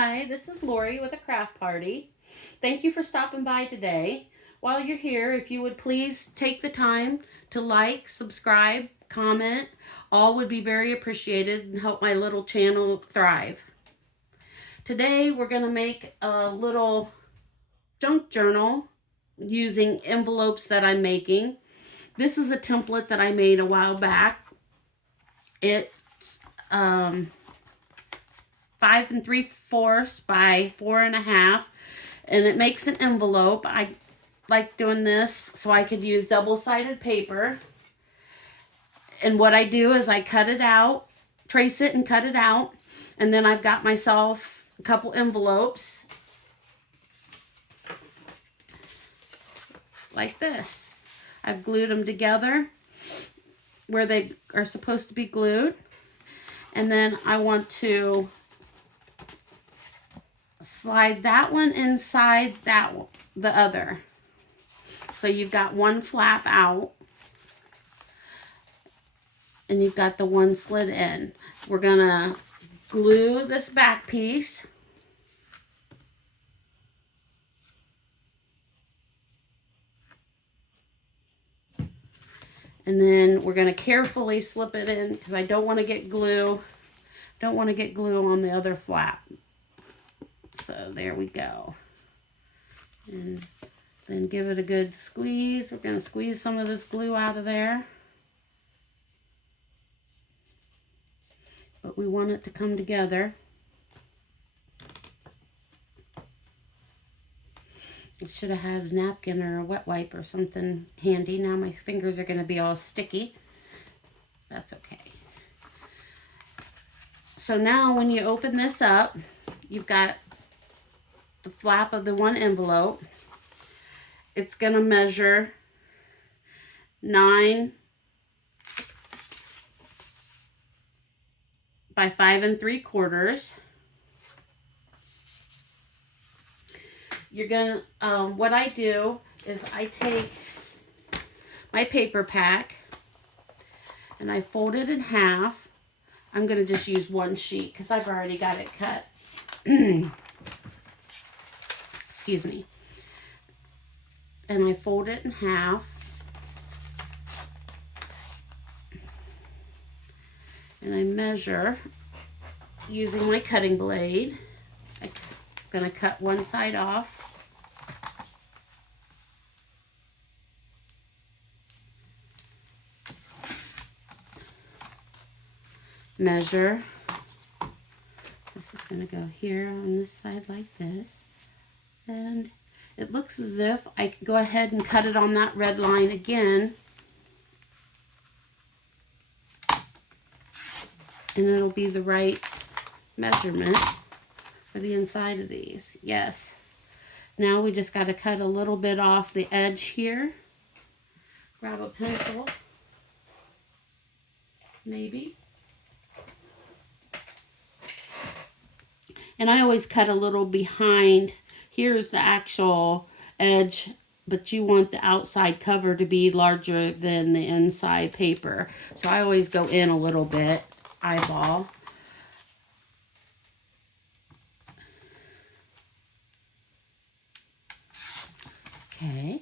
Hi, this is Lori with a craft party. Thank you for stopping by today. While you're here, if you would please take the time to like, subscribe, comment, all would be very appreciated and help my little channel thrive. Today we're going to make a little junk journal using envelopes that I'm making. This is a template that I made a while back. It's 5 3/4 by 4.5, and it makes an envelope. I like doing this so I could use double-sided paper. And what I do is I cut it out, trace it and cut it out, and then I've got myself a couple envelopes like this. I've glued them together where they are supposed to be glued, and then I want to slide that one inside the other. So you've got one flap out and you've got the one slid in. We're gonna glue this back piece. And then we're gonna carefully slip it in because I don't want to get glue. Don't want to get glue on the other flap. So there we go. And then give it a good squeeze. We're going to squeeze some of this glue out of there. But we want it to come together. I should have had a napkin or a wet wipe or something handy. Now my fingers are going to be all sticky. That's okay. So now when you open this up, you've got the flap of the one envelope. It's going to measure 9 by 5 3/4. You're going to, what I do is I take my paper pack and I fold it in half. I'm going to just use one sheet because I've already got it cut. Excuse me. And I fold it in half. And I measure using my cutting blade. I'm going to cut one side off. Measure. This is going to go here on this side like this. And it looks as if I can go ahead and cut it on that red line again. And it'll be the right measurement for the inside of these. Yes. Now we just got to cut a little bit off the edge here. Grab a pencil. Maybe. And I always cut a little behind. Here's the actual edge, but you want the outside cover to be larger than the inside paper. So I always go in a little bit, eyeball. Okay.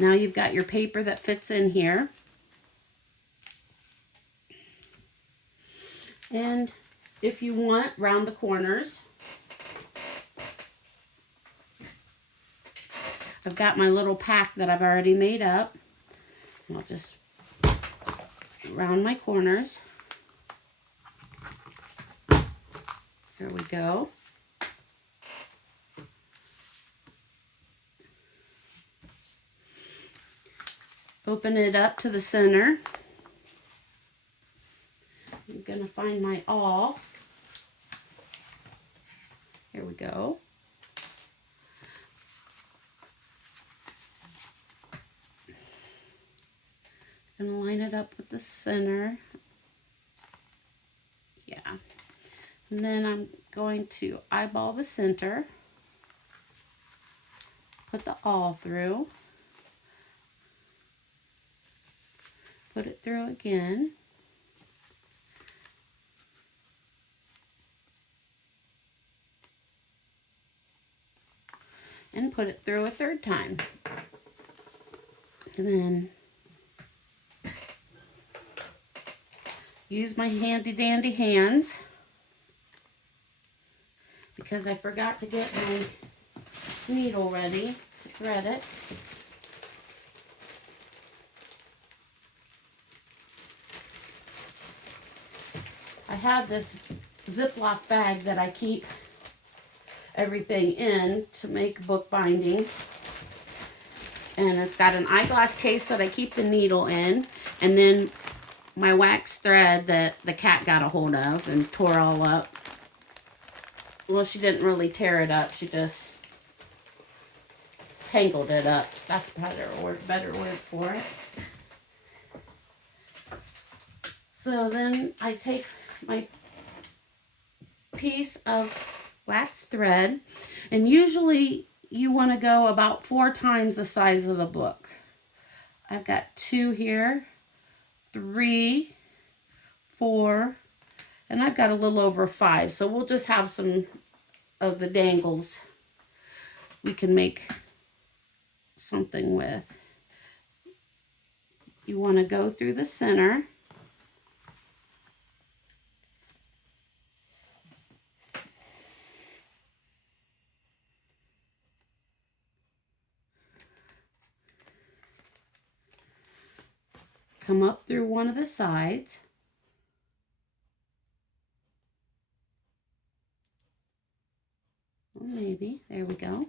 Now you've got your paper that fits in here. And if you want, round the corners. I've got my little pack that I've already made up. And I'll just round my corners. Here we go. Open it up to the center. I'm going to find my awl. Here we go. I'm going to line it up with the center. Yeah. And then I'm going to eyeball the center. Put the awl through. Put it through again. and put it through a third time. And then use my handy dandy hands because I forgot to get my needle ready to thread it. I have this Ziploc bag that I keep everything in to make book binding. And it's got an eyeglass case that I keep the needle in. And then my wax thread that the cat got a hold of and tore all up. Well, she didn't really tear it up. She just tangled it up. That's a better word for it. So then I take my piece of wax thread, and usually you want to go about 4 times the size of the book. I've got 2 here, 3, 4, and I've got a little over 5. So we'll just have some of the dangles we can make something with. You want to go through the center. Come up through one of the sides. Or maybe, there we go.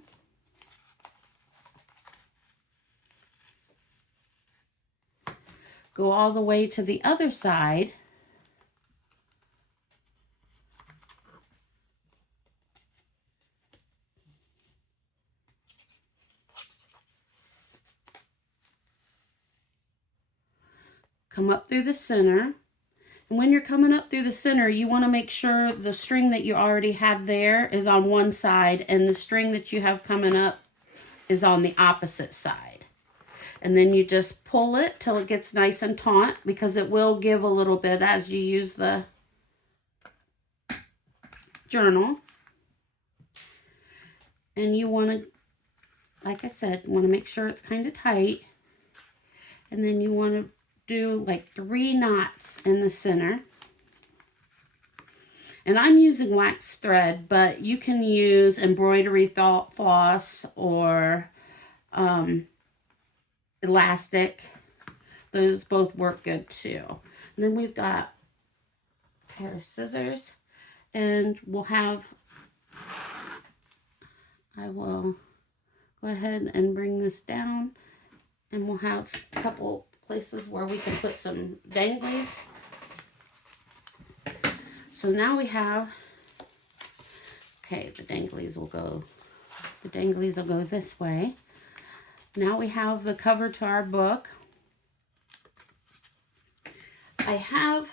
Go all the way to the other side. Come up through the center. And when you're coming up through the center, you want to make sure the string that you already have there is on one side and the string that you have coming up is on the opposite side. And then you just pull it till it gets nice and taut, because it will give a little bit as you use the journal. And you want to, like I said, want to make sure it's kind of tight. And then you want to do like 3 knots in the center. And I'm using wax thread, but you can use embroidery floss or elastic. Those both work good too. And then we've got a pair of scissors, and we'll have, I will go ahead and bring this down, and we'll have a couple places where we can put some danglies. So now we have, okay, the danglies will go this way. Now we have the cover to our book. I have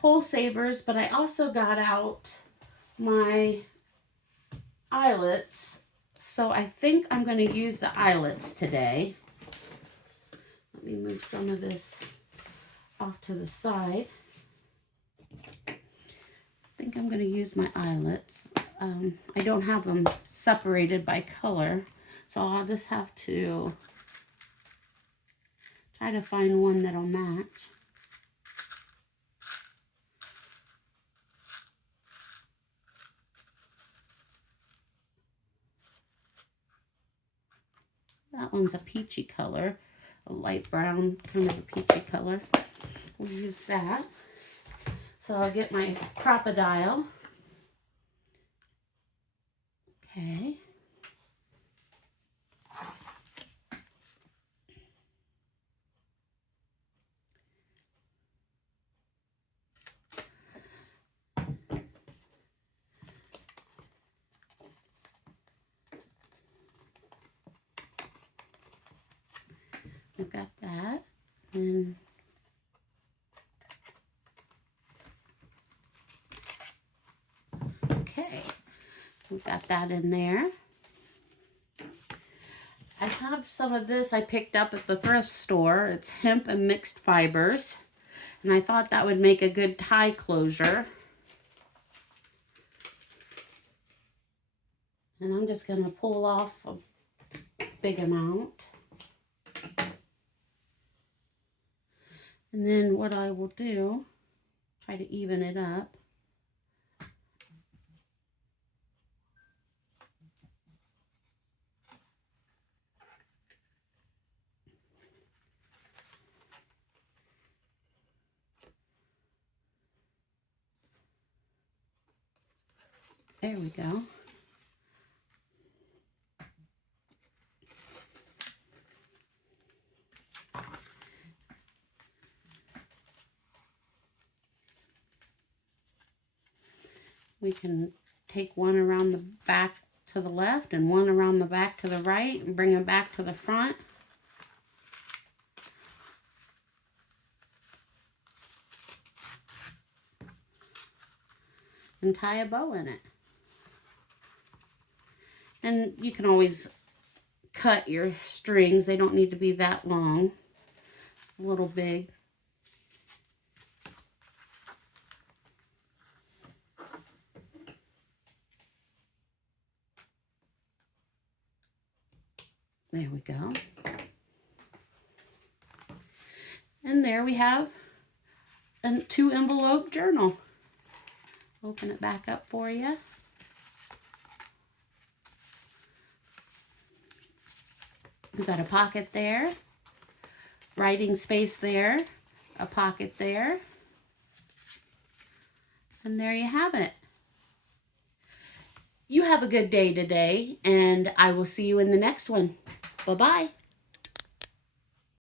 hole savers, but I also got out my eyelets. So I think I'm going to use the eyelets today. Let me move some of this off to the side. I think I'm going to use my eyelets. I don't have them separated by color, so I'll just have to try to find one that'll match. That one's a peachy color, a light brown, kind of a peachy color. We'll use that. So I'll get my crocodile. Okay. I've got that. And okay, we've got that in there. I have some of this I picked up at the thrift store. It's hemp and mixed fibers. And I thought that would make a good tie closure. And I'm just going to pull off a big amount. And then what I will do, try to even it up. There we go. We can take one around the back to the left and one around the back to the right and bring them back to the front. And tie a bow in it. And you can always cut your strings. They don't need to be that long. A little big. There we go. And there we have a 2-envelope journal. Open it back up for you. We've got a pocket there, writing space there, a pocket there, and there you have it. You have a good day today, and I will see you in the next one. Bye-bye.